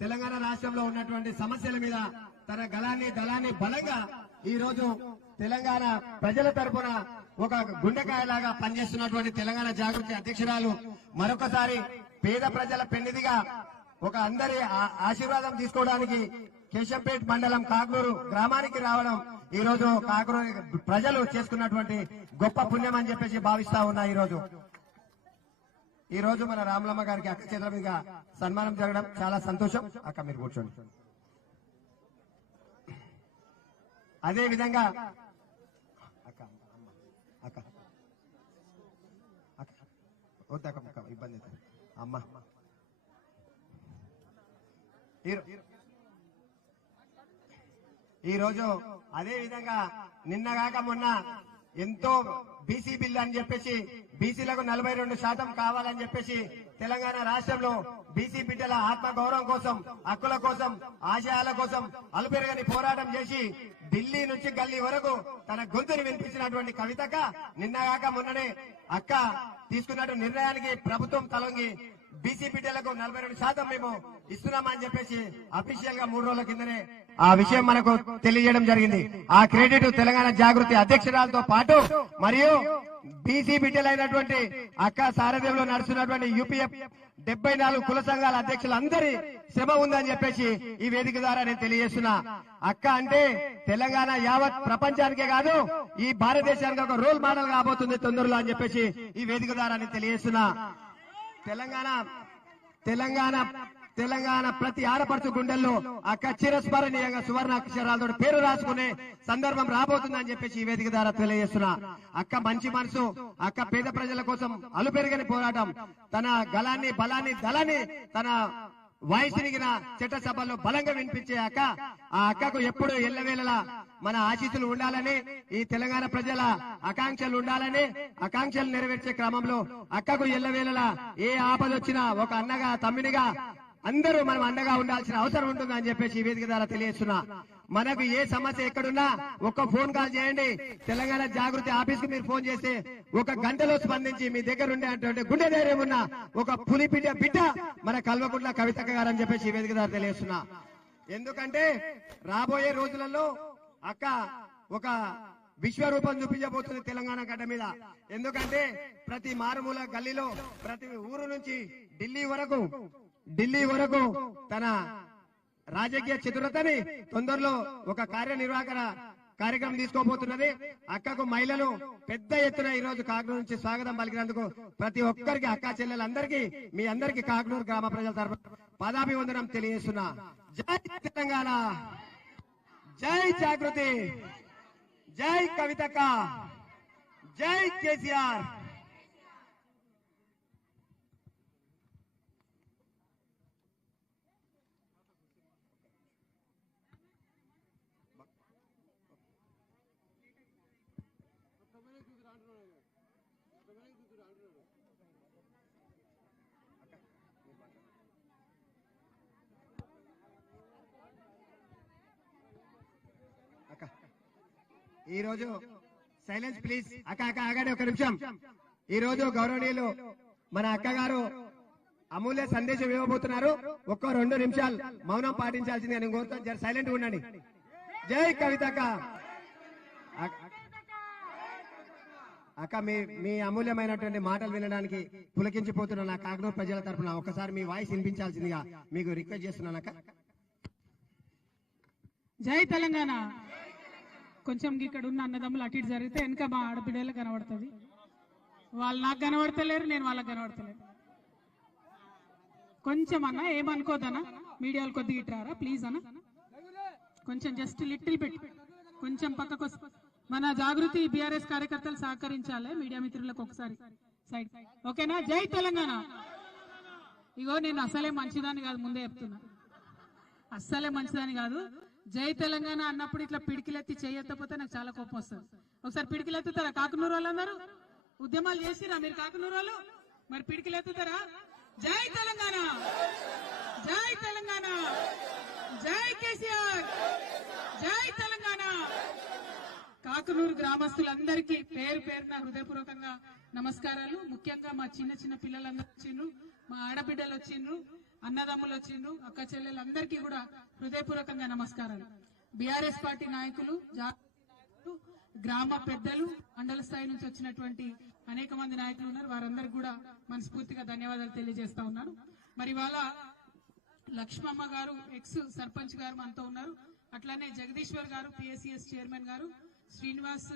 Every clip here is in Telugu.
తెలంగాణ రాష్ట్రంలో ఉన్నటువంటి సమస్యల మీద తన గలాన్ని దళాన్ని బలంగా ఈ రోజు తెలంగాణ ప్రజల తరపున ఒక గుండెకాయలాగా పనిచేస్తున్నటువంటి తెలంగాణ జాగృతి అధ్యక్షురాలు మరొకసారి పేద ప్రజల పెన్నిదిగా ఒక అందరి ఆశీర్వాదం తీసుకోవడానికి కేశంపేట్ మండలం కాకూరు గ్రామానికి రావడం ఈ రోజు కాకూరు ప్రజలు చేసుకున్నటువంటి గొప్ప పుణ్యం అని చెప్పేసి భావిస్తా ఉన్నా ఈ రోజు. ఈ రోజు మన రామలమ్మ గారికి అక్క చేతుల మీద సన్మానం జరగడం చాలా సంతోషం. అక్క మీరు కూర్చోండి. అదే విధంగా అక్క అక్క అక్క వద్దక్క అక్క ఇబ్బంది అమ్మ. ఈ- ఈ రోజు అదే విధంగా నిన్నగాక మొన్న ఎంతో బీసీ బిల్ అని చెప్పేసి బీసీలకు నలభై రెండు శాతం కావాలని చెప్పేసి తెలంగాణ రాష్ట్రంలో బీసీ బిడ్డల ఆత్మ గౌరవం కోసం హక్కుల కోసం ఆశయాల కోసం అలుపెరగని పోరాటం చేసి ఢిల్లీ నుంచి గల్లీ వరకు తన గొంతుని వినిపించినటువంటి కవితక నిన్నగాక మొన్ననే అక్క తీసుకున్నట్టు నిర్ణయానికి ప్రభుత్వం తలొంగి బీసీ బిడ్డలకు నలభై రెండు శాతం మేము ఇస్తున్నామని చెప్పేసి అఫీషియల్గా మూడు రోజుల కిందనే ఆ విషయం మనకు తెలియజేయడం జరిగింది. ఆ క్రెడిట్ తెలంగాణ జాగృతి అధ్యక్షురాలతో పాటు మరియు బీసీ బిడ్డలైనటువంటి అక్క సారథ్యంలో నడుస్తున్నటువంటి యూపీఎఫ్ డెబ్బై నాలుగు కుల సంఘాల అధ్యక్షులందరి శ్రమ ఉందని చెప్పేసి ఈ వేదిక ద్వారా నేను తెలియజేస్తున్నా. అక్క అంటే తెలంగాణ యావత్ ప్రపంచానికే కాదు ఈ భారతదేశానికి ఒక రోల్ మోడల్ కాబోతుంది తొందరలో అని చెప్పేసి ఈ వేదిక ద్వారా నేను తెలియజేస్తున్నా. తెలంగాణ తెలంగాణ తెలంగాణ ప్రతి ఆడపడుచు గుండెల్లో అక్క కచ్చిరస్మరణీయంగా సువర్ణ అక్షరాలతో పేరు రాసుకునే సందర్భం రాబోతుందని చెప్పేసి ఈ వేదిక ద్వారా తెలియజేస్తున్నా. అక్క మంచి మనసు అక్క పేద ప్రజల కోసం అలుపెరుగని పోరాటం తన గలాన్ని బలాన్ని దళాన్ని తన వాయిస్ చట్ట సభలో బలంగా వినిపించే అక్క ఆ అక్కకు ఎప్పుడు ఎల్లవేళలా మన ఆశీస్సులు ఉండాలని ఈ తెలంగాణ ప్రజల ఆకాంక్షలు ఉండాలని ఆకాంక్షలు నెరవేర్చే క్రమంలో అక్కకు ఎల్లవేళలా ఏ ఆపద వచ్చినా ఒక అన్నగా తమ్మినిగా అందరూ మనం అండగా ఉండాల్సిన అవసరం ఉంటుందని చెప్పేసి ఈ వేదిక ద్వారా తెలియజేస్తున్నా. మనకు ఏ సమస్య ఎక్కడున్నా ఒక్క ఫోన్ కాల్ చేయండి. తెలంగాణ జాగృతి ఆఫీస్కు మీరు ఫోన్ చేస్తే ఒక గంటలో స్పందించి మీ దగ్గర ఉండేటువంటి గుండె ధైర్యం ఉన్న ఒక పులి బిడ్డ బిడ్డ మన కల్వకుంట్ల కవితక్క గారు అని చెప్పేసి ఈ వేదిక ద్వారా తెలియజేస్తున్నా. ఎందుకంటే రాబోయే రోజులలో అక్క ఒక విశ్వరూపం చూపించబోతుంది తెలంగాణ గడ్డ మీద. ఎందుకంటే ప్రతి మారుమూల గల్లీలో ప్రతి ఊరు నుంచి ఢిల్లీ వరకు ఢిల్లీ వరకు తన రాజకీయ చతురతని తొందరలో ఒక కార్యనిర్వాహకర కార్యక్రమం తీసుకోబోతున్నది. అక్కకు మహిళలు పెద్ద ఎత్తున ఈ రోజు కాకినాడ నుంచి స్వాగతం పలికినందుకు ప్రతి ఒక్కరికి అక్క చెల్లెలందరికీ మీ అందరికి కాకినాడ గ్రామ ప్రజల తరఫున పదాభివందనం తెలియజేస్తున్నా. జై తెలంగాణ. జై జాగృతి. జై కవితక్క. జై కేసీఆర్ అక్క ఈ రోజు సైలెన్స్ ప్లీజ్. అక్క అక్క ఆగండి ఒక నిమిషం. ఈ రోజు గౌరవనీయులు మన అక్కగారు అమూల్య సందేశం ఇవ్వబోతున్నారు. ఒక్క రెండు నిమిషాలు మౌనం పాటించాల్సింది నేను కోరుతాను సైలెంట్ ఉండండి. జై కవితక్క. అక్క- మీ మీ అమూల్యమైనటువంటి మాటలు వినడానికి పులకించిపోతున్న నా కాకినాడ ప్రజల తరపున ఒకసారి మీ వాయిస్ వినిపించాల్సిందిగా మీకు రిక్వెస్ట్ చేస్తున్నాను అక్క. జై తెలంగాణ. కొంచెం ఇక్కడ ఉన్న అన్నదమ్ములు అటు ఇటు జరిగితే వెనక మా ఆడబిడ్డలు కనబడుతుంది. వాళ్ళు నాకు కనబడతలేరు నేను వాళ్ళకి కనబడతలేరు కొంచెం అన్న ఏమనుకోదన్నా మీడియాలు కొద్దిగా ఇట్రారా ప్లీజ్ అన్న. కొంచెం జస్ట్ లిటిల్ బిట్ కొంచెం పక్కకు మన జాగృతి బీఆర్ఎస్ కార్యకర్తలు సహకరించాలి మీడియా మిత్రులకు ఒకసారి. సైడ్ ఓకేనా? జై తెలంగాణ. ఇగో నేను అసలే మంచిదాన్ని కాదు ముందే చెప్తున్నా. అస్సలే మంచిదని కాదు. జై తెలంగాణ అన్నప్పుడు ఇట్లా పిడికిలెత్తి చేయకపోతే నాకు చాలా కోపం వస్తుంది. ఒకసారి పిడికిలెత్తుతారా కాకునూరు అన్నారు ఉద్యమాలు చేసిరా మీరు కాకునూరు వాళ్ళు మరి పిడికిలెత్తుతారా? జై తెలంగాణ! జై తెలంగాణ! జై కేసీఆర్! జై తెలంగాణ! కాకునూరు గ్రామస్తులందరికీ పేరు పేరున హృదయపూర్వకంగా నమస్కారాలు. ముఖ్యంగా మా చిన్న చిన్న పిల్లలందరూ వచ్చిండ్రు మా ఆడబిడ్డలు వచ్చిండ్రు. అన్నదమ్ములు వచ్చిండ్రు అక్క చెల్లెలందరికీ కూడా హృదయపూర్వకంగా నమస్కారాలు. బీఆర్ఎస్ పార్టీ నాయకులు గ్రామ పెద్దలు మండల స్థాయి నుంచి వచ్చినటువంటి అనేక మంది నాయకులు ఉన్నారు. వారందరూ కూడా మనస్ఫూర్తిగా ధన్యవాదాలు తెలియజేస్తా ఉన్నాను. మరి ఇవాళ లక్ష్మమ్మ గారు ఎక్స్ సర్పంచ్ గారు మనతో ఉన్నారు. అట్లానే జగదీశ్వర్ గారు పిఎస్సిఎస్ చైర్మన్ గారు శ్రీనివాస్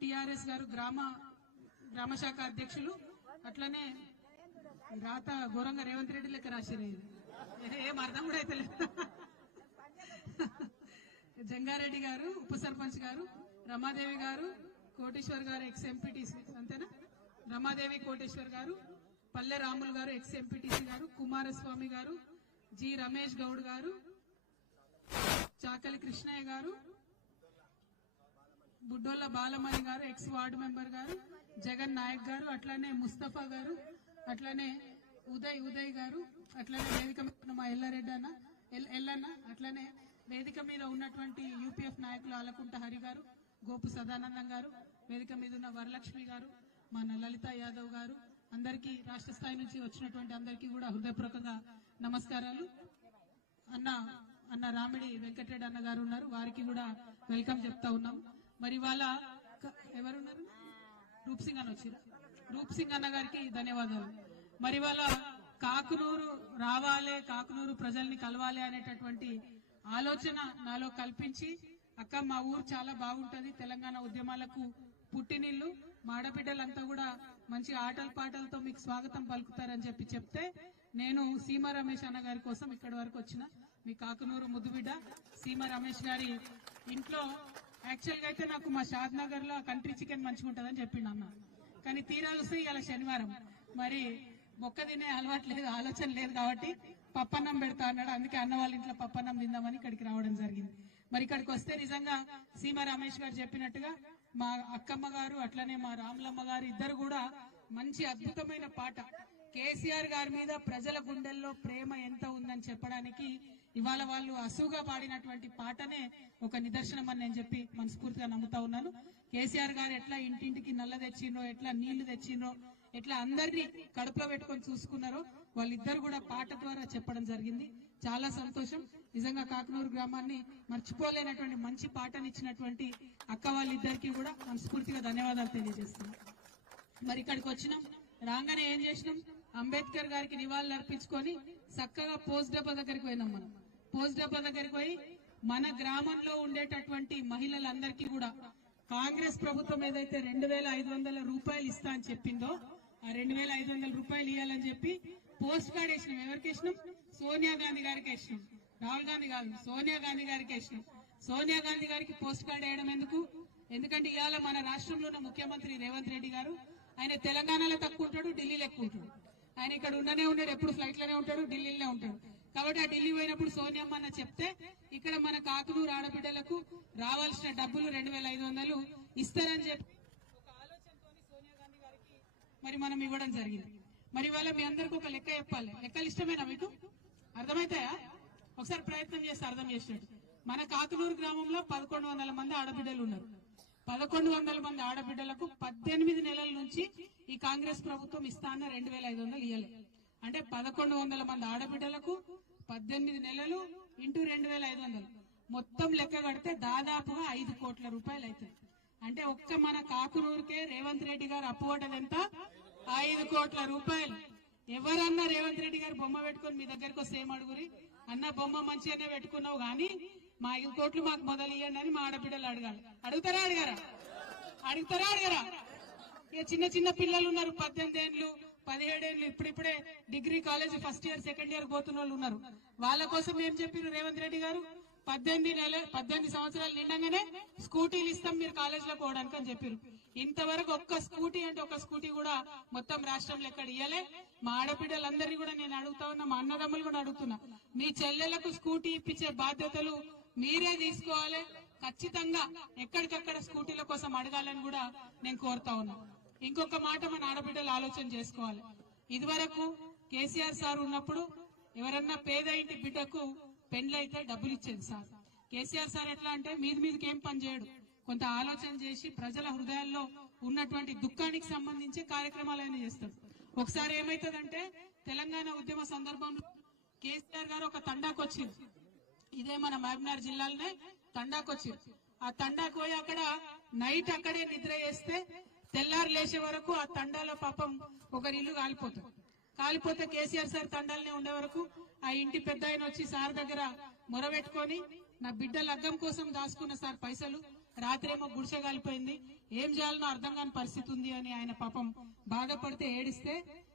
టిఆర్ఎస్ గారు గ్రామ గ్రామ శాఖ అధ్యక్షులు. అట్లనే రాత ఘోరంగా రేవంత్ రెడ్డి లెక్క రాశారు ఇది. ఏ- ఏం అర్థం కూడా అయితే జంగారెడ్డి గారు ఉప సర్పంచ్ గారు రమాదేవి గారు కోటేశ్వర్ గారు ఎక్స్ ఎంపీటీసీ అంతేనా రమాదేవి కోటేశ్వర్ గారు పల్లె రాములు గారు ఎక్స్ ఎంపీటీసీ గారు కుమారస్వామి గారు జి రమేష్ గౌడ్ గారు చాకలి కృష్ణయ్య గారు బుడ్డోళ్ళ బాలమణి గారు ఎక్స్ వార్డు మెంబర్ గారు జగన్ నాయక్ గారు అట్లానే ముస్తఫా గారు అట్లానే ఉదయ్ ఉదయ్ గారు అట్లానే వేదిక మీద ఉన్న మా ఎల్లారెడ్డి అన్న ఎల్- ఎల్లన్న అట్లానే వేదిక మీద ఉన్నటువంటి యూపీఎఫ్ నాయకులు ఆలకుంట హరి గారు గోపు సదానందం గారు వేదిక మీద ఉన్న వరలక్ష్మి గారు మన లలిత యాదవ్ గారు అందరికీ రాష్ట్ర స్థాయి నుంచి వచ్చినటువంటి అందరికీ కూడా హృదయపూర్వకంగా నమస్కారాలు. అన్న అన్న రామిడి వెంకటరెడ్డి అన్న గారు ఉన్నారు వారికి కూడా వెల్కమ్ చెప్తా ఉన్నాం మరి వాళ్ళ ఎవరున్నారు? రూప్ సింగ్ అన్న వచ్చారు రూప్ సింగ్ అన్న గారికి ధన్యవాదాలు. మరి వాళ్ళ కాకునూరు రావాలి కాకునూరు ప్రజల్ని కలవాలి అనేటటువంటి ఆలోచన నాలో కల్పించి అక్క మా ఊరు చాలా బాగుంటది తెలంగాణ ఉద్యమాలకు పుట్టినిల్లు మాడబిడ్డలంతా కూడా మంచి ఆటల పాటలతో మీకు స్వాగతం పలుకుతారని చెప్పి చెప్తే నేను సీమ రమేష్ అన్న గారి కోసం ఇక్కడి వరకు వచ్చిన మీ కాకునూరు ముద్దుబిడ్డ సీమ రమేష్ గారి ఇంట్లో యాక్చువల్గా అయితే నాకు మా షాద్ నగర్లో కంట్రీ చికెన్ మంచిగా ఉంటుందని చెప్పిండు అన్న. కానీ తీరా చూస్తే ఇవాళ శనివారం. మరి మొక్క తినే అలవాటు లేదు ఆలోచన లేదు కాబట్టి పప్పన్నం పెడతా అన్నాడు. అందుకే అన్న వాళ్ళ ఇంట్లో పప్పన్నం తిందామని ఇక్కడికి రావడం జరిగింది. మరి ఇక్కడికి వస్తే నిజంగా సీమ రమేష్ గారు చెప్పినట్టుగా మా అక్కమ్మ గారు అట్లనే మా రాములమ్మ గారు ఇద్దరు కూడా మంచి అద్భుతమైన పాట. కేసీఆర్ గారి మీద ప్రజల గుండెల్లో ప్రేమ ఎంత ఉందని చెప్పడానికి ఇవాళ వాళ్ళు అసువుగా పాడినటువంటి పాటనే ఒక నిదర్శనం అని నేను చెప్పి మనస్ఫూర్తిగా నమ్ముతా ఉన్నాను. కేసీఆర్ గారు ఎట్లా ఇంటింటికి నల్ల తెచ్చిండ్రో ఎట్లా నీళ్ళు తెచ్చిండ్రో ఎట్లా అందరినీ కడుపులో పెట్టుకొని చూసుకున్నారో వాళ్ళిద్దరు కూడా పాట ద్వారా చెప్పడం జరిగింది. చాలా సంతోషం. నిజంగా కాకనూరు గ్రామాన్ని మర్చిపోలేనటువంటి మంచి పాటనిచ్చినటువంటి అక్క వాళ్ళిద్దరికీ కూడా మనస్ఫూర్తిగా ధన్యవాదాలు తెలియజేస్తున్నాం. మరి ఇక్కడికి వచ్చినాం. రాగానే ఏం చేసినాం? అంబేద్కర్ గారికి నివాళులు అర్పించుకొని చక్కగా పోస్ట్ డబ్బా దగ్గరికి పోయినాం మనం. పోస్ట్ డబ్బా దగ్గరికి పోయి మన గ్రామంలో ఉండేటటువంటి మహిళలందరికీ కూడా కాంగ్రెస్ ప్రభుత్వం ఏదైతే రెండు వేల ఐదు వందల రూపాయలు ఇస్తా అని చెప్పిందో ఆ రెండు వేల ఐదు వందల రూపాయలు ఇవ్వాలని చెప్పి పోస్ట్ కార్డ్ వేసినాం. ఎవరికి వేసినాం? సోనియా గాంధీ గారికి వేసినాం. రాహుల్ గాంధీ కాదు సోనియా గాంధీ గారికి వేసినాం. సోనియా గాంధీ గారికి పోస్ట్ కార్డ్ వేయడం ఎందుకు? ఎందుకంటే ఇవాళ మన రాష్ట్రంలో ఉన్న ముఖ్యమంత్రి రేవంత్ రెడ్డి గారు ఆయన తెలంగాణలో తక్కువ ఉంటాడు ఢిల్లీలో ఎక్కువ ఉంటాడు. ఆయన ఇక్కడ ఉండనే ఉన్నాడు ఎప్పుడు ఫ్లైట్లోనే ఉంటాడు ఢిల్లీలోనే ఉంటాడు. కాబట్టి ఆ ఢిల్లీ పోయినప్పుడు సోనియమ్మ అన్న చెప్తే ఇక్కడ మన కాకులూరు ఆడబిడ్డలకు రావాల్సిన డబ్బులు రెండు వేల ఐదు వందలు ఇస్తారని చెప్పి ఒక ఆలోచనతో సోనియా గాంధీ గారికి మరి మనం ఇవ్వడం జరిగింది. మరి ఇవాళ మీ అందరికి ఒక లెక్క చెప్పాలి. లెక్కలు ఇష్టమేనా మీకు? అర్థమైతాయా? ఒకసారి ప్రయత్నం చేస్తే అర్థం చేసినట్టు. మన కాకునూరు గ్రామంలో పదకొండు వందల మంది ఆడబిడ్డలు ఉన్నారు. పదకొండు వందల మంది ఆడబిడ్డలకు పద్దెనిమిది నెలల నుంచి ఈ కాంగ్రెస్ ప్రభుత్వం ఇస్తాన్న రెండు వేల ఐదు వందలు ఇయ్యలే. అంటే పదకొండు వందల మంది ఆడబిడ్డలకు పద్దెనిమిది నెలలు ఇంటూ రెండు వేల ఐదు వందలు. మొత్తం లెక్క కడితే దాదాపుగా ఐదు కోట్ల రూపాయలు అవుతుంది అంటే ఒక్క మన కాకునూరుకే రేవంత్ రెడ్డి గారు అప్పువటది ఎంత? ఐదు కోట్ల రూపాయలు. ఎవరన్నా రేవంత్ రెడ్డి గారు బొమ్మ పెట్టుకొని మీ దగ్గరకు వస్తే ఏమడుగురి? అడుగురి అన్న బొమ్మ మంచిగానే పెట్టుకున్నావు గానీ మా ఐదు కోట్లు మాకు మొదలు ఇవ్వండి అని మా ఆడబిడ్డలు అడగాలి. అడుగుతారా అడిగారా? అడుగుతారా అడిగారా? ఇక చిన్న చిన్న పిల్లలు ఉన్నారు పద్దెనిమిది ఏళ్ళు పదిహేడేళ్ళు ఇప్పుడిప్పుడే degree college first year second year పోతున్న వాళ్ళు ఉన్నారు. వాళ్ళ కోసం ఏం చెప్పారు రేవంత్ రెడ్డి గారు? పద్దెనిమిది నెల పద్దెనిమిది సంవత్సరాలు నిండగానే స్కూటీలు ఇస్తాం మీరు కాలేజ్లో పోవడానికి అని చెప్పారు ఇంతవరకు ఒక్క స్కూటీ అంటే ఒక స్కూటీ కూడా మొత్తం రాష్ట్రంలో ఎక్కడ ఇయ్యలే. మా ఆడబిడ్డలందరినీ కూడా నేను అడుగుతా ఉన్నా మా అన్నదమ్ములు కూడా అడుగుతున్నా. మీ చెల్లెలకు స్కూటీ ఇప్పించే బాధ్యతలు మీరే తీసుకోవాలి. ఖచ్చితంగా ఎక్కడికక్కడ స్కూటీల కోసం అడగాలని కూడా నేను కోరుతా ఉన్నా. ఇంకొక మాట మన ఆడబిడ్డలు ఆలోచన చేసుకోవాలి. ఇదివరకు కేసీఆర్ సార్ ఉన్నప్పుడు ఎవరన్నా పేద ఇంటి బిడ్డకు పెండ్లైతే డబ్బులు ఇచ్చేది సార్. కేసీఆర్ సార్ ఎట్లా అంటే మీది మీదకి ఏం పని చేయడు. కొంత ఆలోచన చేసి ప్రజల హృదయాల్లో ఉన్నటువంటి దుఃఖానికి సంబంధించి కార్యక్రమాలు ఆయన చేస్తాడు. ఒకసారి ఏమైతుందంటే తెలంగాణ ఉద్యమ సందర్భంలో కేసీఆర్ గారు ఒక తండాకు వచ్చింది ఇదే మన మహబూబ్నగర్ జిల్లాలోనే తండాకు వచ్చింది ఆ తండాకు పోయి అక్కడ నైట్ అక్కడే నిద్ర చేస్తే తెల్లారు లేచే వరకు ఆ తండాలో పాపం ఒకరి ఇల్లు కాలిపోతుంది కాలిపోతే కేసీఆర్ సార్ తండాలనే ఉండే వరకు ఆ ఇంటి పెద్ద ఆయన వచ్చి సార్ దగ్గర మొరబెట్టుకొని నా బిడ్డ లగ్గం కోసం దాచుకున్న సార్ పైసలు రాత్రేమో గుడిసె కాలిపోయింది ఏం చేయాలనో అర్థం కాని పరిస్థితి ఉంది అని ఆయన పాపం బాధపడితే ఏడిస్తే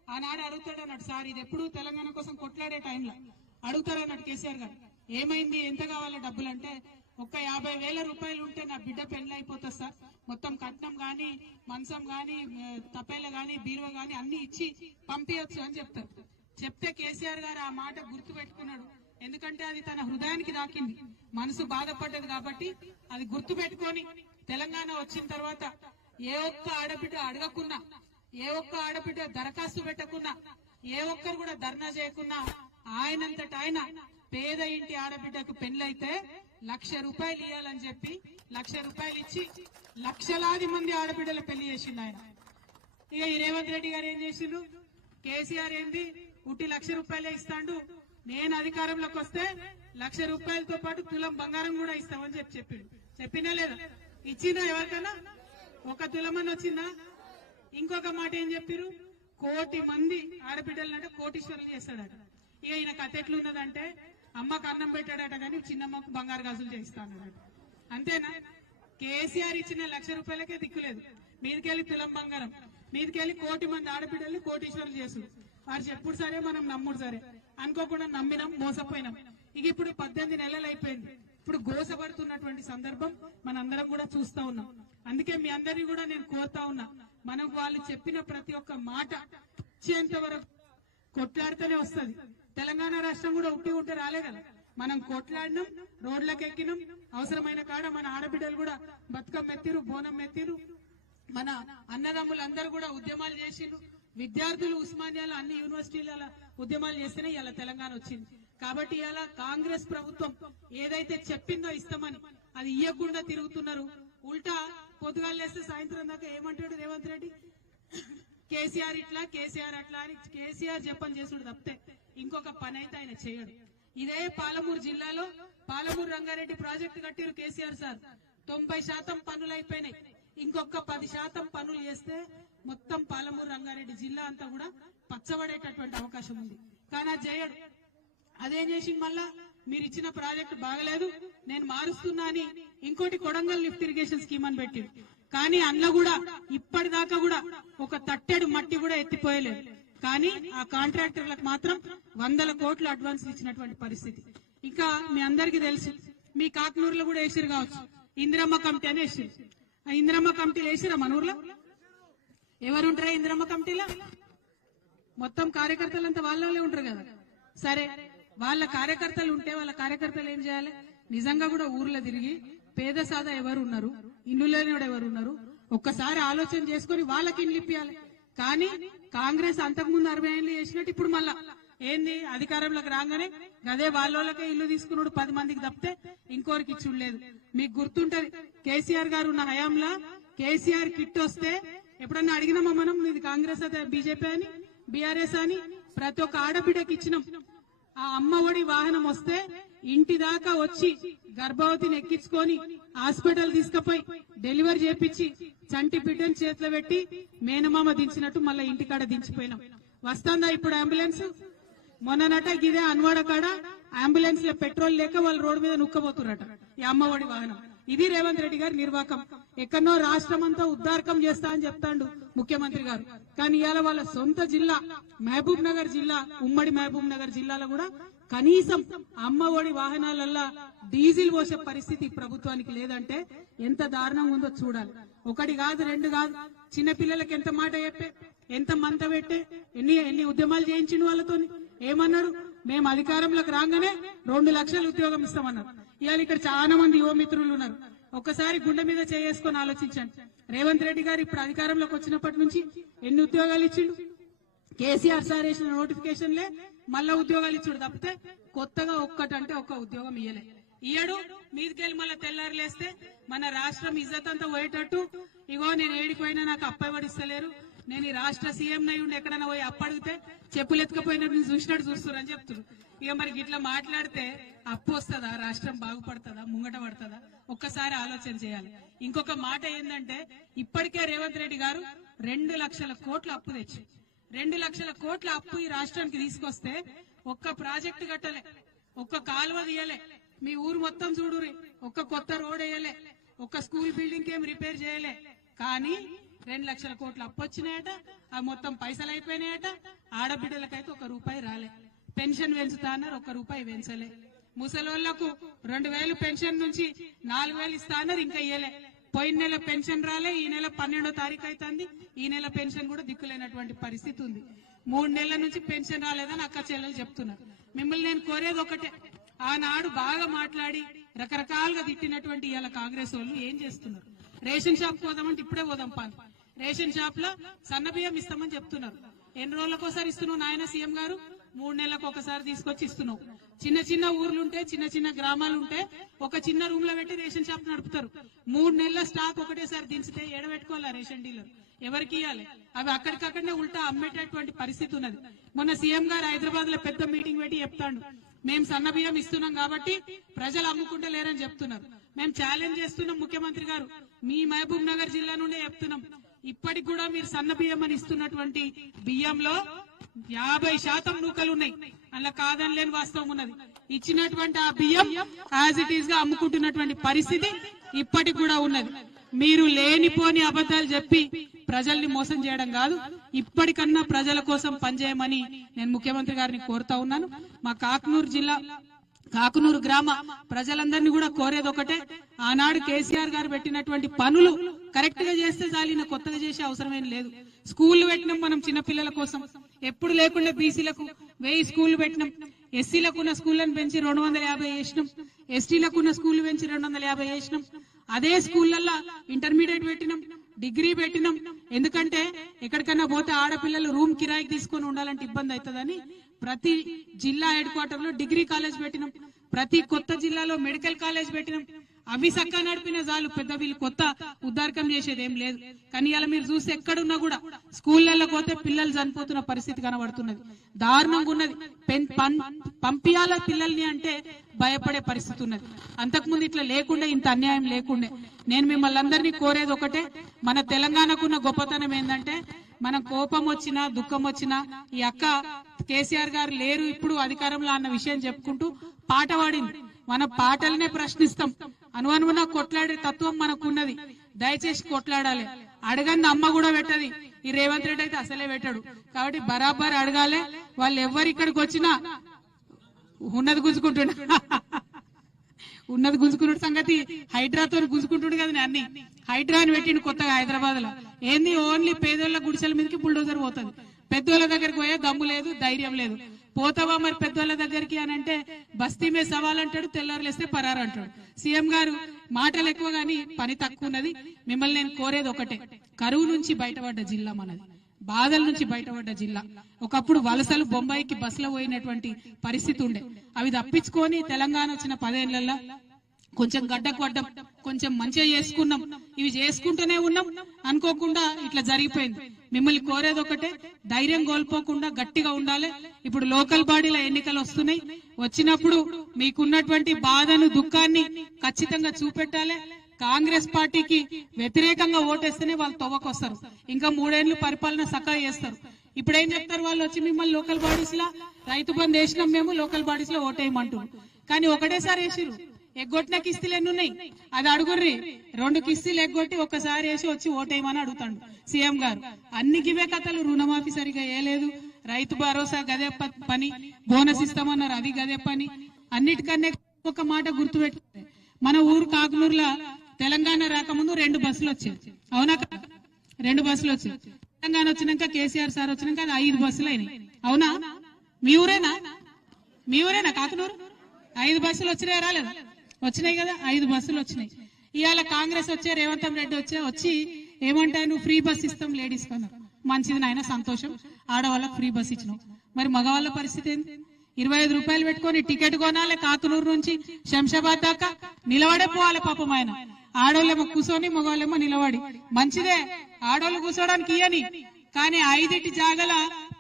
ఆనాడు అడుగుతాడు అన్నాడు సార్ ఇది ఎప్పుడు తెలంగాణ కోసం కొట్లాడే టైంలో. అడుగుతారు అన్నాడు కేసీఆర్ గారు ఏమైంది ఎంత కావాలా డబ్బులు అంటే ఒక్క యాభై వేల రూపాయలు ఉంటే నా బిడ్డ పెళ్ళి అయిపోతుంది సార్ మొత్తం కట్నం గాని మంచం గాని తపేల గాని బీరువ గాని అన్ని ఇచ్చి పంపించచ్చు అని చెప్తారు. చెప్తే కేసీఆర్ గారు ఆ మాట గుర్తు పెట్టుకున్నాడు. ఎందుకంటే అది తన హృదయానికి దాకింది. మనసు బాధపడ్డది కాబట్టి అది గుర్తు పెట్టుకొని తెలంగాణ వచ్చిన తర్వాత ఏ ఒక్క ఆడబిడ్డ అడగకున్నా ఏ ఒక్క ఆడబిడ్డ దరఖాస్తు పెట్టకున్నా ఏ ఒక్కరు కూడా ధర్నా చేయకున్నా ఆయనంతట ఆయన పేద ఇంటి ఆడబిడ్డకు పెళ్ళైతే లక్ష రూపాయలు ఇవ్వాలని చెప్పి లక్ష రూపాయలు ఇచ్చి లక్షలాది మంది ఆడబిడ్డలు పెళ్ళి చేసిండు ఆయన. ఇక ఈ రేవంత్ రెడ్డి గారు ఏం చేసిండు? కేసీఆర్ ఏంది? ఉట్టి లక్ష రూపాయలే ఇస్తాడు. నేను అధికారంలోకి వస్తే లక్ష రూపాయలతో పాటు తులం బంగారం కూడా ఇస్తామని చెప్పి చెప్పిండు. చెప్పినా లేదా? ఇచ్చిందా ఎవరికైనా ఒక తులమని వచ్చిందా? ఇంకొక మాట ఏం చెప్పిరు? కోటి మంది ఆడబిడ్డలు అంటే కోటీశ్వరులు చేస్తాడట. ఇక ఈయన కథ ఎట్లున్నదంటే అమ్మకు అన్నం పెట్టాడట కానీ చిన్నమ్మకు బంగారు గాజులు చేయిస్తానట అంతేనా? కేసీఆర్ ఇచ్చిన లక్ష రూపాయలకే దిక్కులేదు మీదికెళ్ళి తులం బంగారం మీదికెళ్ళి కోటి మంది ఆడపిల్లలు కోటీశ్వరులు చేసుడు వారు చెప్పుడు సరే మనం నమ్ముడు సరే. అనుకోకుండా నమ్మినాం మోసపోయినాం. ఇక ఇప్పుడు పద్దెనిమిది నెలలు అయిపోయింది. ఇప్పుడు గోసపడుతున్నటువంటి సందర్భం మనందరం కూడా చూస్తా ఉన్నాం. అందుకే మీ అందరినీ కూడా నేను కోరుతా ఉన్నా మనం వాళ్ళు చెప్పిన ప్రతి ఒక్క మాట ఇచ్చేంత వరకు కొట్లాడితేనే వస్తది. తెలంగాణ రాష్ట్రం కూడా ఉట్టి ఉంటే రాలే కదా మనం కొట్లాడినాం రోడ్లకు ఎక్కినాం అవసరమైన కాడ మన ఆడబిడ్డలు కూడా బతుకమ్మ ఎత్తిరు బోనం ఎత్తిరు. మన అన్నదమ్ములందరూ కూడా ఉద్యమాలు చేసిండ్రు. విద్యార్థులు ఉస్మానియాలో అన్ని యూనివర్సిటీల ఉద్యమాలు చేస్తేనే ఇలా తెలంగాణ వచ్చింది. కాబట్టి ఇలా కాంగ్రెస్ ప్రభుత్వం ఏదైతే చెప్పిందో ఇస్తామని అది ఇయ్యకుండా తిరుగుతున్నారు. ఉల్టా పొద్దుగాలు లేస్తే సాయంత్రం దాకా ఏమంటాడు రేవంత్ రెడ్డి? కేసీఆర్ ఇట్లా కేసీఆర్ అట్లా అని కేసీఆర్ చెప్పని చేసుడు తప్పితే ఇంకొక పని అయితే ఆయన చేయడు. ఇదే పాలమూరు జిల్లాలో పాలమూరు రంగారెడ్డి ప్రాజెక్టు కట్టిరు కేసీఆర్ సార్. తొంభై శాతం పనులు అయిపోయినాయి. ఇంకొక పది శాతం పనులు చేస్తే మొత్తం పాలమూరు రంగారెడ్డి జిల్లా అంతా కూడా పచ్చబడేటటువంటి అవకాశం ఉంది. కానీ అది చేయడు అదేం చేసి మళ్ళా? మీరు ఇచ్చిన ప్రాజెక్టు బాగలేదు నేను మారుస్తున్నా అని ఇంకోటి కొడంగల్ లిఫ్ట్ ఇరిగేషన్ స్కీమ్ అని పెట్టింది కానీ అందులో కూడా ఇప్పటిదాకా కూడా ఒక తట్టెడు మట్టి కూడా ఎత్తిపోయలేదు. కానీ ఆ కాంట్రాక్టర్లకు మాత్రం వందల కోట్లు అడ్వాన్స్ ఇచ్చినటువంటి పరిస్థితి. ఇంకా మీ అందరికీ తెలుసు మీ కాకినూరులో కూడా వేసిరు కావచ్చు. ఇందిరమ్మ కమిటీ అని వేసిరు. ఆ ఇందిరమ్మ కమిటీలు వేసిరా మన ఊర్లో? ఎవరుంటారా ఇందిరమ్మ కమిటీలో? మొత్తం కార్యకర్తలంతా వాళ్ళే ఉంటారు కదా. సరే వాళ్ళ కార్యకర్తలు ఉంటే వాళ్ళ కార్యకర్తలు ఏం చేయాలి? నిజంగా కూడా ఊర్లో తిరిగి పేద సాదా ఎవరు ఉన్నారు ఇల్లు లేనివాడు ఎవరు ఉన్నారు ఒక్కసారి ఆలోచన చేసుకొని వాళ్ళకి ఇల్లు ఇప్పియాలి. కానీ కాంగ్రెస్ అంతకుముందు అరవై ఏళ్ళు చేసినట్టు ఇప్పుడు మళ్ళా. ఏంది? అధికారంలోకి రాగానే అదే వాళ్ళకే ఇల్లు తీసుకున్నాడు పది మందికి తప్పితే ఇంకోరికి ఇచ్చి లేదు మీకు గుర్తుంటది కేసీఆర్ గారు ఉన్న హయాంలో కేసీఆర్ కిట్ వస్తే ఎప్పుడన్నా అడిగినామా మనం? ఇది కాంగ్రెస్ అదే బీజేపీ అని బీఆర్ఎస్ అని? ప్రతి ఒక్క ఆడబిడ్డకి ఇచ్చినాం. ఆ అమ్మ ఒడి వాహనం వస్తే ఇంటి దాకా వచ్చి గర్భవతిని ఎక్కించుకొని హాస్పిటల్ తీసుకుపోయి డెలివరీ చేపించి చంటి బిడ్డను చేతిలో పెట్టి మేనమామ దించినట్టు మళ్ళీ ఇంటికాడ దించిపోయినాం. వస్తుందా ఇప్పుడు అంబులెన్స్? మొన్ననట గిదే అన్వాడ కాడ అంబులెన్స్లో పెట్రోల్ లేక వాళ్ళు రోడ్డు మీద నుక్కబోతున్నట ఈ అమ్మఒడి వాహనం. ఇది రేవంత్ రెడ్డి గారి నిర్వాకం. ఎక్కడో రాష్ట్రం అంతా ఉద్దారకం చేస్తా అని చెప్తాండు ముఖ్యమంత్రి గారు. కానీ ఇవాళ వాళ్ళ సొంత జిల్లా మహబూబ్ నగర్ జిల్లా ఉమ్మడి మహబూబ్ నగర్ జిల్లాలో కూడా కనీసం అమ్మ ఒడి వాహనాలల్లా డీజిల్ పోసే పరిస్థితి ప్రభుత్వానికి లేదంటే ఎంత దారుణంగా ఉందో చూడాలి. ఒకటి కాదు రెండు కాదు చిన్నపిల్లలకి ఎంత మాట చెప్పే ఎంత మంత పెట్టే ఎన్ని ఎన్ని ఉద్యమాలు చేయించిండు వాళ్ళతో ఏమన్నారు? మేము అధికారంలోకి రాగానే రెండు లక్షల ఉద్యోగం ఇస్తామన్నారు. ఇవాళ ఇక్కడ చాలా మంది యువ మిత్రులు ఉన్నారు. ఒక్కసారి గుండె మీద చేసుకొని ఆలోచించండి. రేవంత్ రెడ్డి గారు ఇప్పుడు అధికారంలోకి వచ్చినప్పటి నుంచి ఎన్ని ఉద్యోగాలు ఇచ్చిండు? కేసీఆర్ సార్ వేసిన నోటిఫికేషన్లే మళ్ళా ఉద్యోగాలు ఇచ్చుడు తప్పితే కొత్తగా ఒక్కటంటే ఒక్క ఉద్యోగం ఇయ్యలే. ఇయ్యడు మీదికెళ్ళి మళ్ళీ తెల్లారులేస్తే మన రాష్ట్రం ఇజ్జత్ అంతా పోయేటట్టు. ఇగో నేను ఏడిపోయినా నాకు అప్పవడిస్తలేరు నేను ఈ రాష్ట్ర సీఎం అయి ఉండి ఎక్కడైనా పోయి అప్పడిగితే చెప్పులు ఎత్తుకపోయినట్టు నేను చూసినట్టు చూస్తున్నారని చెప్తున్నారు. ఇక మరి ఇట్లా మాట్లాడితే అప్పు వస్తుందా? రాష్ట్రం బాగుపడుతుందా? ముంగట పడుతుందా? ఒక్కసారి ఆలోచన చేయాలి. ఇంకొక మాట ఏంటంటే ఇప్పటికే రేవంత్ రెడ్డి గారు రెండు లక్షల కోట్ల అప్పు తెచ్చి రెండు లక్షల కోట్ల అప్పు ఈ రాష్ట్రానికి తీసుకొస్తే ఒక్క ప్రాజెక్టు కట్టలే ఒక్క కాలువ తీయలే మీ ఊరు మొత్తం చూడురి ఒక్క కొత్త రోడ్ వేయలే ఒక్క స్కూల్ బిల్డింగ్ ఏం రిపేర్ చేయలే. కానీ రెండు లక్షల కోట్లు అప్పు వచ్చినాయట ఆ మొత్తం పైసలు అయిపోయినాయట. ఆడబిడ్డలకైతే ఒక రూపాయి రాలే. పెన్షన్ పెంచుతా అన్నారు ఒక్క రూపాయి పెంచలే. ముసలోళ్ళకు రెండు వేలు పెన్షన్ నుంచి నాలుగు వేలు ఇస్తా అన్నారు ఇంకా ఇయ్యలే. పోయిన నెల పెన్షన్ రాలే ఈ నెల పన్నెండో తారీఖు అవుతుంది ఈ నెల పెన్షన్ కూడా దిక్కులేనటువంటి పరిస్థితి ఉంది. మూడు నెలల నుంచి పెన్షన్ రాలేదని అక్క చెల్లెలు చెప్తున్నారు. మిమ్మల్ని నేను కోరేది ఒకటే. ఆనాడు బాగా మాట్లాడి రకరకాలుగా తిట్టినటువంటి ఇవాళ కాంగ్రెస్ వాళ్ళు ఏం చేస్తున్నారు? రేషన్ షాప్ పోదామంటే ఇప్పుడే పోదాం పాన్ రేషన్ షాప్లో సన్న బియ్యం ఇస్తామని చెప్తున్నారు. ఎన్ని రోజులకు ఒకసారి ఇస్తున్నావు నాయన సీఎం గారు? మూడు నెలలకు ఒకసారి తీసుకొచ్చి ఇస్తున్నావు. చిన్న చిన్న ఊర్లుంటే చిన్న చిన్న గ్రామాలు ఉంటే ఒక చిన్న రూమ్లో పెట్టి రేషన్ షాప్ నడుపుతారు. మూడు నెలల స్టాక్ ఒకటేసారి దించితే ఎడబెట్టుకోవాలా రేషన్ డీలర్? ఎవరికి ఇవ్వాలి అవి అక్కడికక్కడనే ఉల్టా అమ్మేటటువంటి పరిస్థితి ఉన్నది. మొన్న సీఎం గారు హైదరాబాద్లో పెద్ద మీటింగ్ పెట్టి చెప్తాడు. మేము సన్న బియ్యం ఇస్తున్నాం కాబట్టి ప్రజలు అమ్ముకుంటే లేరని చెప్తున్నారు. మేము ఛాలెంజ్ చేస్తున్నాం ముఖ్యమంత్రి గారు. మీ మహబూబ్ నగర్ జిల్లా నుండే చెప్తున్నాం. ఇప్పటికి కూడా మీరు సన్న బియ్యం అని ఇస్తున్నటువంటి బియ్యంలో యాభై శాతం నూకలు ఉన్నాయి. అలా కాదని లేని వాస్తవం ఉన్నది. ఇచ్చినటువంటి ఆ బియ్యం యాజ్ ఇట్ ఈస్గా అమ్ముకుంటున్నటువంటి పరిస్థితి ఇప్పటికి కూడా ఉన్నది. మీరు లేనిపోని అబద్ధాలు చెప్పి ప్రజల్ని మోసం చేయడం కాదు ఇప్పటికన్నా ప్రజల కోసం పనిచేయమని నేను ముఖ్యమంత్రి గారిని కోరుతా ఉన్నాను. మా కాకునూరు జిల్లా కాకునూరు గ్రామ ప్రజలందరినీ కూడా కోరేది ఒకటే. ఆనాడు కేసీఆర్ గారు పెట్టినటువంటి పనులు కరెక్ట్గా చేస్తే చాలిన కొత్తగా చేసే అవసరమేం లేదు. స్కూల్ పెట్టినాం మనం చిన్నపిల్లల కోసం. ఎప్పుడు లేకుండా బీసీలకు వెయ్యి స్కూల్ పెట్టినాం. ఎస్సీలకు ఉన్న స్కూళ్ళను పెంచి రెండు వందల యాభై వేసినాం. ఎస్టీలకు ఉన్న స్కూల్ పెంచి రెండు వందల యాభై వేసినాం. అదే స్కూళ్ళల్లో ఇంటర్మీడియట్ పెట్టినాం డిగ్రీ పెట్టినాం. ఎందుకంటే ఎక్కడికన్నా పోతే ఆడపిల్లలు రూమ్ కిరాయికి తీసుకొని ఉండాలంటే ఇబ్బంది అవుతుందని ప్రతి జిల్లా హెడ్ క్వార్టర్లో డిగ్రీ కాలేజ్ పెట్టినాం. ప్రతి కొత్త జిల్లాలో మెడికల్ కాలేజ్ పెట్టినాం. అవి సక్క నడిపిన చాలు పెద్ద వీళ్ళు కొత్త ఉద్దారకం చేసేది ఏం లేదు. కానీ ఇలా మీరు చూస్తే ఎక్కడున్నా కూడా స్కూళ్ళల్లో పోతే పిల్లలు చనిపోతున్న పరిస్థితి కనబడుతున్నది. దారుణంగా ఉన్నది. పెన్- పంపియాల పిల్లల్ని అంటే భయపడే పరిస్థితి ఉన్నది. అంతకుముందు ఇట్లా లేకుండా ఇంత అన్యాయం లేకుండే. నేను మిమ్మల్ని అందరినీ కోరేది ఒకటే మన తెలంగాణకున్న గొప్పతనం ఏంటంటే మనం కోపం వచ్చినా దుఃఖం వచ్చినా ఈ అక్క కేసీఆర్ గారు లేరు ఇప్పుడు అధికారంలో అన్న విషయం చెప్పుకుంటూ పాట పాడింది. మన పాటలనే ప్రశ్నిస్తాం. అనువనువున కొట్లాడే తత్వం మనకున్నది. దయచేసి కొట్లాడాలి. అడగంది అమ్మ కూడా పెట్టది. ఈ రేవంత్ రెడ్డి అయితే అసలే పెట్టాడు. కాబట్టి బరాబర్ అడగాలి. వాళ్ళు ఎవరు ఇక్కడికి వచ్చినా ఉన్నది గుంజుకుంటుండ. ఉన్నది గుంజుకున్న సంగతి హైడ్రాతో గుంజుకుంటుండు కదా అన్ని. హైడ్రా అని పెట్టిండు కొత్తగా హైదరాబాద్లో ఏంది? ఓన్లీ పేదోళ్ళ గుడిసెల మీదకి బుల్డోజర్ పోతుంది. పెద్దోళ్ళ దగ్గరికి పోయే దమ్ము లేదు ధైర్యం లేదు. పోతావా మరి పెద్దోళ్ళ దగ్గరికి అని అంటే బస్తీ మీద సవాల్ అంటాడు తెల్లారులేస్తే పరారు అంటాడు. సీఎం గారు మాటలు ఎక్కువ కానీ పని తక్కువ ఉన్నది. మిమ్మల్ని నేను కోరేది ఒకటే. కరువు నుంచి బయటపడ్డ జిల్లా మనది. బాధల నుంచి బయటపడ్డ జిల్లా. ఒకప్పుడు వలసలు బొంబాయికి బస్సులో పోయినటువంటి పరిస్థితి ఉండే. అవి తప్పించుకొని తెలంగాణ వచ్చిన పదేళ్ళలో కొంచెం గడ్డకు పడ్డం కొంచెం మంచిగా చేసుకున్నాం. ఇవి చేసుకుంటూనే ఉన్నాం. అనుకోకుండా ఇట్లా జరిగిపోయింది. మిమ్మల్ని కోరేది ఒకటే ధైర్యం కోల్పోకుండా గట్టిగా ఉండాలి. ఇప్పుడు లోకల్ బాడీల ఎన్నికలు వస్తున్నాయి. వచ్చినప్పుడు మీకున్నటువంటి బాధను దుఃఖాన్ని ఖచ్చితంగా చూపెట్టాలి. కాంగ్రెస్ పార్టీకి వ్యతిరేకంగా ఓటేస్తేనే వాళ్ళు తవ్వకొస్తారు. ఇంకా మూడేళ్ళు పరిపాలన సక్కగా చేస్తారు. ఇప్పుడు ఏం చెప్తారు వాళ్ళు వచ్చి మిమ్మల్ని లోకల్ బాడీస్ లా రైతు బంద్ వేసినాం మేము లోకల్ బాడీస్లో ఓటేయమంటారు కానీ ఒకటేసారి వేసిరు ఎగ్గొట్టిన కిస్తీలు ఎన్ని ఉన్నాయి అది అడుగుర్రి. రెండు కిస్తీలు ఎగ్గొట్టి ఒక్కసారి వేసి వచ్చి ఓటేయమని అడుగుతాడు సీఎం గారు. అన్ని గివే కథలు రుణమాఫీ సరిగా వేయలేదు రైతు భరోసా గదే పని. బోనస్ ఇస్తామన్నారు అది గదే పని. అన్నిటికన్నా ఒక మాట గుర్తుపెట్టుకోండి మన ఊరు కాకునూరులో తెలంగాణ రాకముందు రెండు బస్సులు వచ్చాయి అవునా రెండు బస్సులు వచ్చాయి తెలంగాణ వచ్చినాక కేసీఆర్ సార్ వచ్చినాక అది ఐదు బస్సులు అయినాయి. అవునా? మీ ఊరేనా? మీ ఊరేనా కాకునూరు ఐదు బస్సులు వచ్చినాయి రాలేదా? వచ్చినాయి కదా? ఐదు బస్సులు వచ్చినాయి. ఇవాళ కాంగ్రెస్ వచ్చే రేవంత్ రెడ్డి వచ్చే వచ్చి ఏమంటాను ఫ్రీ బస్ ఇస్తాం లేడీస్ కన్నారు మంచిది నాయన సంతోషం. ఆడవాళ్ళకి ఫ్రీ బస్ ఇచ్చినాం. మరి మగవాళ్ళ పరిస్థితి ఏంటి ఇరవై ఐదు రూపాయలు పెట్టుకొని టికెట్ కొనాలి కాకునూరు నుంచి శంషాబాద్ దాకా. నిలబడే పోవాలి పాపం ఆయన. ఆడోళ్ళేమో కూర్చొని మగవాళ్ళేమో నిలబడి. మంచిదే. ఆడోళ్ళు కూర్చోడానికి ఇయని కానీ ఐదింటి జాగల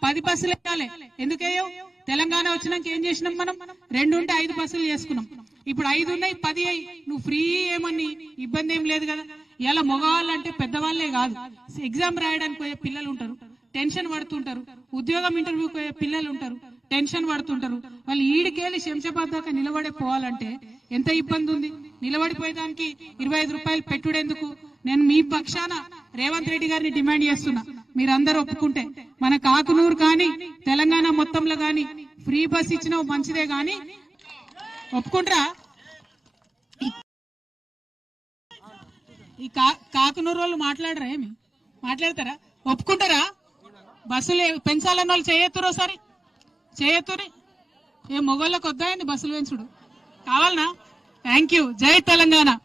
పది బస్సులు వేయాలి ఎందుకేయో తెలంగాణ వచ్చినాక ఏం చేసినాం మనం? రెండు ఉంటే ఐదు బస్సులు చేసుకున్నాం. ఇప్పుడు ఐదు ఉన్నాయి పది అయ్యి నువ్వు ఫ్రీ ఏమని? ఇబ్బంది ఏం లేదు కదా. ఇలా మగవాళ్ళు అంటే పెద్దవాళ్ళే కాదు. ఎగ్జామ్ రాయడానికి పోయే పిల్లలు ఉంటారు. టెన్షన్ పడుతుంటారు. ఉద్యోగం ఇంటర్వ్యూకి పోయే పిల్లలు ఉంటారు. టెన్షన్ పడుతుంటారు. వాళ్ళు ఈడికెళ్ళి శంషాబాద్ దాకా నిలబడే పోవాలంటే ఎంత ఇబ్బంది ఉంది? నిలబడిపోయేదానికి ఇరవై ఐదు రూపాయలు పెట్టుడెందుకు? నేను మీ పక్షాన రేవంత్ రెడ్డి గారిని డిమాండ్ చేస్తున్నా. మీరందరూ ఒప్పుకుంటే. మన కాకునూరు కానీ తెలంగాణ మొత్తంలో కానీ ఫ్రీ బస్ ఇచ్చిన మంచిదే కానీ ఒప్పుకుంటారా? ఈ కా- కాకునూరు వాళ్ళు మాట్లాడరా ఏమి? మాట్లాడతారా? ఒప్పుకుంటారా? బస్సులు పెంచాలన్న వాళ్ళు చేయొత్తురు ఒకసారి చేయొత్తురి ఏ మొగోళ్ళకి వద్దాయండి బస్సులు పెంచుడు. కావాలనా? Thank you. జై తెలంగాణ.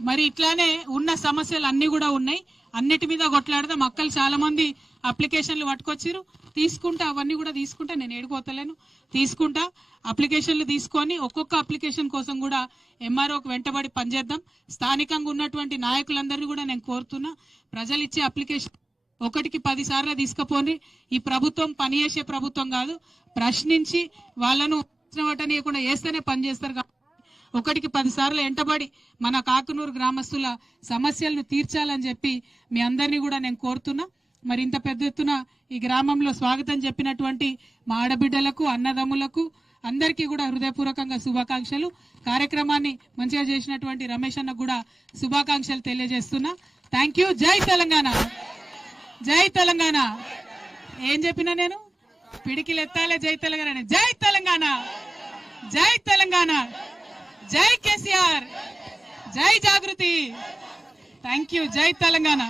మరి ఇట్లానే ఉన్న సమస్యలు అన్ని కూడా ఉన్నాయి. అన్నిటి మీద కొట్లాడదాం. అక్కలు చాలా మంది అప్లికేషన్లు పట్టుకొచ్చారు తీసుకుంటా అవన్నీ కూడా తీసుకుంటా నేను ఏడుకోతలేను తీసుకుంటా అప్లికేషన్లు తీసుకొని ఒక్కొక్క అప్లికేషన్ కోసం కూడా ఎంఆర్ఓకి వెంటబడి పనిచేద్దాం. స్థానికంగా ఉన్నటువంటి నాయకులందరినీ కూడా నేను కోరుతున్నా. ప్రజలు ఇచ్చే అప్లికేషన్ ఒకటికి పది సార్లు తీసుకుపోండి. ఈ ప్రభుత్వం పనిచేసే ప్రభుత్వం కాదు. ప్రశ్నించి వాళ్ళను వాటనీయకుండా వేస్తేనే పనిచేస్తారు కాబట్టి ఒకటికి పది సార్లు ఎంటబడి మన కాకునూరు గ్రామస్తుల సమస్యలను తీర్చాలని చెప్పి మీ అందరినీ కూడా నేను కోరుతున్నా. మరి ఇంత పెద్ద ఎత్తున ఈ గ్రామంలో స్వాగతం చెప్పినటువంటి మా ఆడబిడ్డలకు అన్నదమ్ములకు అందరికీ కూడా హృదయపూర్వకంగా శుభాకాంక్షలు. కార్యక్రమాన్ని మంచిగా చేసినటువంటి రమేష్ అన్న కూడా శుభాకాంక్షలు తెలియజేస్తున్నా. థ్యాంక్ యూ జై తెలంగాణ. జై తెలంగాణ. ఏం చెప్పినా నేను? పిడికిలు ఎత్తాలే జై తెలంగాణ జై తెలంగాణ. జై తెలంగాణ. జై కేసీఆర్. జై జాగృతి. థ్యాంక్ యూ జై తెలంగాణ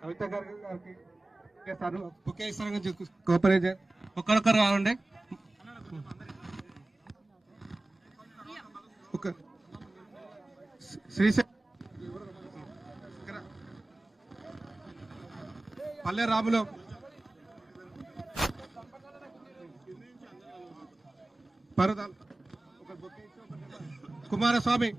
కవిత గారి గారికి చేస్తారు కోఆపరేట్ ఒక్కరొక్కరు రావండి. శ్రీశైలం పల్లె రాములు. పరదాల్ కుమారస్వామి.